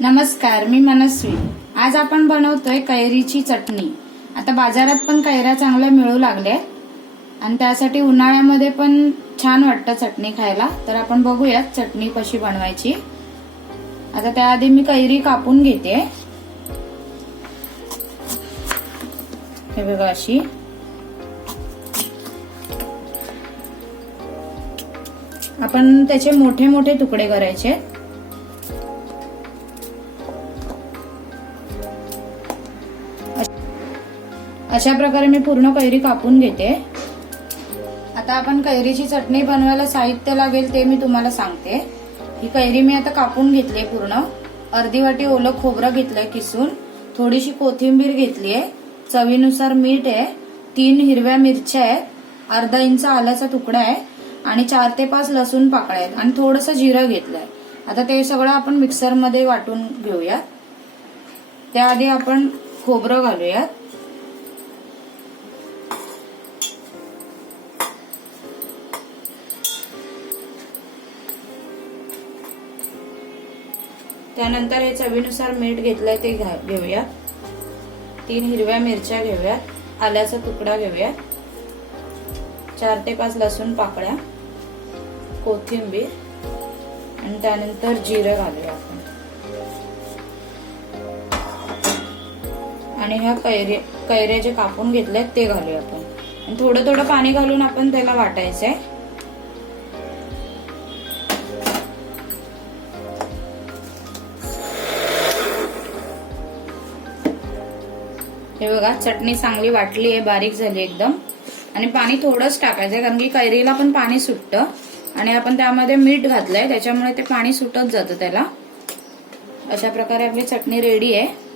नमस्कार, मी मनस्वी। आज आपण बनवतोय कैरीची चटणी। आता बाजारात पण कैऱ्या चांगल्या मिळू लागल्या आणि त्यासाठी उन्हाळ्यामध्ये पण छान वाटतं चटणी खायला। तर आपण बघूया चटणी कशी बनवायची। आता त्याआधी मी कैरी कापून घेते। हे बघा अशी। आपण त्याचे मोठे मोठे तुकडे करायचे। अशा प्रकारे मी पूर्ण कैरी कापून घेते। आता आपण कैरीची चटणी बनवायला साहित्य लागेल ते मी तुम्हाला सांगते। ही कैरी मी आता कापून घेतली पूर्ण। अर्धी वाटी ओलं खोबरं घेतलंय किसून, थोडीशी कोथिंबीर घेतलीये, चवीनुसार मीठ आहे, 3 हिरव्या मिरच्या आहेत, अर्धा इंच आल्याचा तुकडा आहे आणि 4 ते 5 लसूण पाकळ्या आहेत आणि थोडंसं जिरं घेतलंय। आता ते सगळं आपण मिक्सर मध्ये वाटून घेऊया। त्याआधी आपण खोबरं घालूयात। त्यानंतर हे चवीनुसार मीठ घेतलंय ते घेऊया। 3 हिरव्या मिरच्या घेऊया, आल्याचा तुकडा घेऊया, 4 ते 5 लसूण पाकळ्या, कोथिंबीर आणि त्यानंतर जिरं घालूया आपण। आणि ह्या कैऱ्या जे कापून घेतल्यात ते घालूया आपण आणि थोडं थोडं पाणी घालून आपण त्याला वाटायचंय। हे बघा चटणी चांगली वाटली आहे, बारीक झाली एकदम। आणि पाणी थोडंच टाकायचंय कारण की कैरीला पण पाणी सुटतं आणि आपण त्यामध्ये मीठ घातलंय त्याच्यामुळे ते पाणी सुटत जातं त्याला। अशा प्रकारे आपली चटणी रेडी आहे।